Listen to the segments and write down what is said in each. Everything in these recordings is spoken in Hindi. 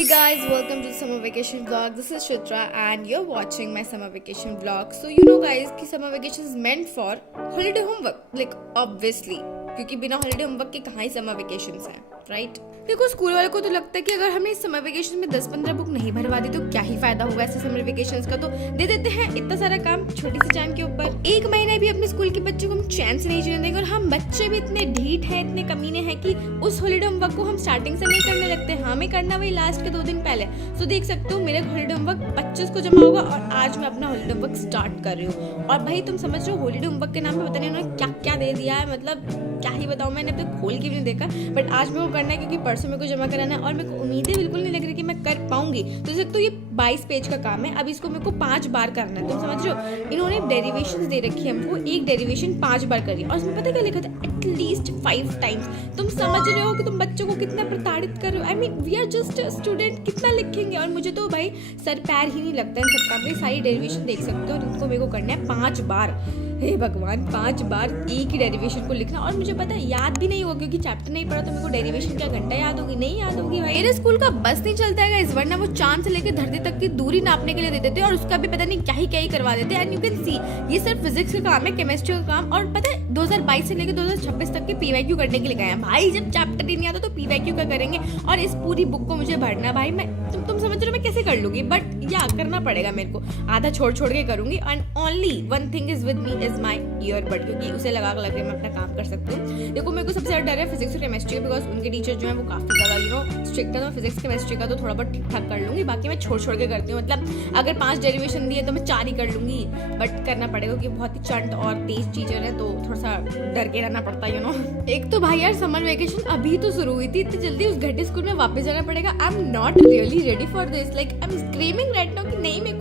Hey guys, welcome to the summer vacation vlog. This is Chitra and you're watching my summer vacation vlog. So you know guys कि summer vacation is meant for holiday homework, like obviously, क्योंकि बिना holiday homework के कहाँ ही summer vacations हैं, right? देखो स्कूल वालों को तो लगता है कि अगर हमें इस समर वेकेशन में 10-15 बुक नहीं भरवा दी तो क्या ही फायदा होगा ऐसे समर वेकेशंस का, तो दे देते हैं इतना सारा काम छोटी सी जान के ऊपर। एक महीने भी अपने स्कूल के बच्चों को हम चैन से नहीं जीने देंगे और हम बच्चे भी इतने ढीठ हैं, इतने कमीने हैं कि उस हॉलीडे होमवर्क को हम स्टार्टिंग से नहीं करने लगते, हमें करना वही लास्ट के 2 दिन पहले। तो देख सकते हो मेरा हॉलीडे होमवर्क 25 को जमा होगा और आज मैं अपना हॉलीडे होमवर्क स्टार्ट कर रही हूँ। और भाई तुम समझ रहे हो हॉलीडे होमवर्क के नाम पे पता नहीं उन्होंने क्या क्या दे दिया है, मतलब क्या ही बताऊँ, मैंने अब तक खोल के भी नहीं देखा, बट आज मैं वो करना है क्योंकि परसों मेरे को जमा कराना है और मेरे को उम्मीदें बिल्कुल नहीं लग रही कि मैं कर पाऊंगी। तो देख सकते हो ये 22 पेज का काम है, अब इसको मेरे को 5 बार करना है। तुम समझ रहे हो इन्होंने डेरिवेशंस दे रखी है हमको, एक डेरिवेशन 5 बार करिए और उसमें पता क्या लिखा था, एटलीस्ट 5 टाइम्स। तुम समझ रहे हो कि तुम बच्चों को कितना प्रताड़ित कर रहे हो। I mean we are just student, कितना लिखेंगे। और मुझे तो भाई सर पैर ही नहीं लगता इन सबका। अपनी सारी डेरिवेशन देख सकते हो और इनको मेरे को करना है 5 बार। हे भगवान, 5 बार एक ही डेरिवेशन को लिखना, और मुझे पता है याद भी नहीं होगा क्योंकि चैप्टर नहीं पढ़ा तो मेरे को डेरिवेशन क्या घंटा याद होगी, नहीं याद होगी भाई। मेरे स्कूल का बस नहीं चलता है इस, वरना वो चांद से लेकर धरती तक की दूरी नापने के लिए दे देते और उसका भी पता नहीं क्या ही करवा देते। एंड यू कैन सी ये सिर्फ फिजिक्स का काम है, केमिस्ट्री का काम, और पता है 2022 से लेकर 2026 तक के पीवाईक्यू करने के लिए गए हैं। भाई जब चैप्टर ही नहीं आता तो पीवाईक्यू का करेंगे और इस पूरी बुक को मुझे भरना। भाई मैं तुम समझ रहे हो मैं कैसे कर लूंगी, बट या करना पड़ेगा मेरे को, आधा छोड़ के करूंगी। And only one thing is with me is my earbud, क्योंकि उसे लगा मैं अपना काम कर सकती हूँ। देखो मेरे को सबसे ज्यादा डर है फिजिक्स और केमिस्ट्री का, बिकॉज उनके टीचर जो है वो काफी ज्यादा स्ट्रिक्ट है। तो फिजिक्स केमिस्ट्री का तो थोड़ा बहुत ठीक ठाक कर लूंगी, बाकी मैं छोड़ के करती हूँ। मतलब अगर 5 डेरिवेशन दिए तो मैं 4 ही कर लूंगी, बट करना पड़ेगा क्योंकि बहुत ही चंट और तेज टीचर है, तो थोड़ा सा डर के रहना पड़ता है एक तो भाई यार समर वेकेशन अभी तो शुरू हुई थी, इतनी जल्दी उस घंटे स्कूल में वापस जाना पड़ेगा। I am not really ready for this, like I am screaming right now कि नहीं, मेरे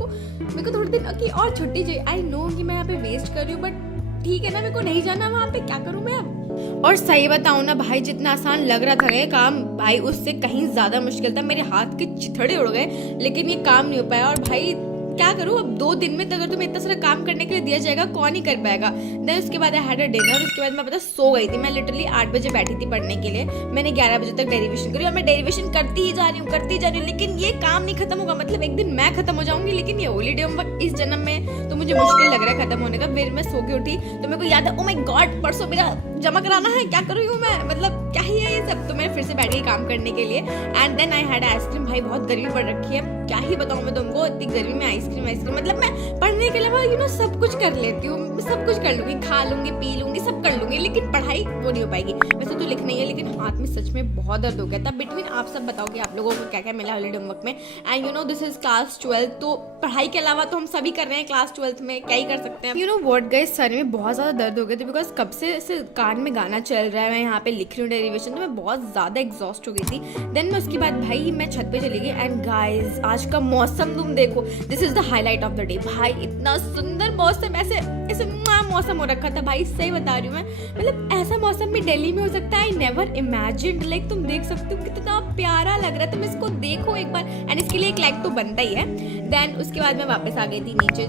को थोड़े दिन की और छुट्टी चाहिए। आई नो कि मैं यहाँ पे वेस्ट कर रही हूँ, बट ठीक है ना, मेरे को नहीं जाना वहाँ पे, क्या करूँ मैं अब। और सही बताऊँ ना भाई, जितना आसान लग रहा था ये काम, भाई उससे कहीं ज्यादा मुश्किल था। मेरे हाथ के चिथड़े उड़ गए, लेकिन ये काम नहीं हो पाया। और भाई क्या करूँ अब, 2 दिन में अगर तुम्हें इतना सारा काम करने के लिए दिया जाएगा कौन ही कर पाएगा। देन उसके बाद आई हैड अ डिनर, उसके बाद मैं पता सो गई थी। मैं लिटरली 8 बजे बैठी थी पढ़ने के लिए, मैंने 11 बजे तक डेरिवेशन करी और मैं डेरिवेशन करती ही जा रही हूँ, लेकिन ये काम नहीं खत्म होगा। मतलब एक दिन मैं खत्म हो जाऊंगी, लेकिन ये हॉलीडे होमवर्क इस जन्म में तो मुझे मुश्किल लग रहा है खत्म होने का। फिर मैं सो के उठी तो मेरे को याद है, ओ माय गॉड परसों मेरा जमा कराना है, क्या कर रही हूँ मैं, मतलब क्या ही है ये सब। तो मैं फिर से बैठ गई काम करने के लिए। And then I had ice cream. भाई बहुत गर्मी पड़ रखी है, क्या ही बताऊँ मैं तुमको, इतनी गर्मी में आइसक्रीम। मतलब मैं पढ़ने के अलावा सब कुछ कर लेती हूँ, सब कुछ कर लूंगी, खा लूंगी, पी लूंगी, सब कर लूंगी, लेकिन पढ़ाई वो नहीं हो पाएगी। वैसे तो लिखना ही है, लेकिन हाथ में सच में बहुत दर्द हो गया था। बिटवीन आप सब बताओ कि आप लोगों को क्या क्या मिला हॉलीडे होमवर्क में। And you know this is class 12, तो पढ़ाई के अलावा तो हम सभी कर रहे हैं क्लास 12 में, क्या ही कर सकते हैं। You know what guys, sir में बहुत ज्यादा दर्द हो गया था, बिकॉज कब से ऐसे कान में गाना चल रहा है, मैं यहाँ पे लिख रही हूँ डेरिवेशन, तो मैं बहुत ज्यादा एग्जॉस्ट हो गई थी। देन मैं उसके बाद भाई मैं छत पे चली गई। एंड गाइस आज का मौसम तुम देखो, this is the highlight of the day. भाई इतना सुंदर मौसम, ऐसे मौसम हो रखा था भाई, सही बता रही हूँ मैं। मतलब ऐसा मौसम भी दिल्ली में हो सकता है, आई नेवर इमेजिन्ड। लाइक तुम देख सकते हो कितना प्यारा लग रहा है, तुम इसको देखो एक बार। एंड इसके लिए एक लाइक तो बनता ही है। देन उसके बाद मैं वापस आ गई थी नीचे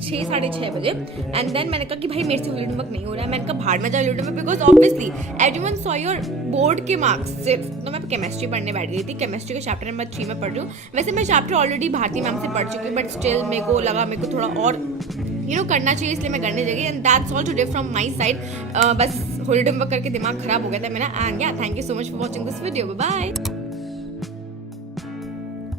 6 साढ़े 6 बजे। एंड देन मैंने कहा कि भाई मेरे से हॉलीडे होमवर्क नहीं हो रहा है, मैंने कहा भाड़ में जाओ holiday homework, because obviously everyone saw your board के मार्क्स सिर्फ। तो मैं केमिस्ट्री पढ़ने बैठ गई थी, केमिस्ट्री का चैप्टर नंबर 3 में पढ़ रही हूँ। वैसे मैं चैप्टर ऑलरेडी भारती मैम से पढ़ चुकी हूँ, बट स्टिल मेरे को लगा मेरे को थोड़ा और करना चाहिए, इसलिए मैं करने लगी। And that's all today from my side. बस हॉलीडे होमवर्क करके दिमाग खराब हो गया था मेरा। And yeah thank you so much for watching this video, bye bye.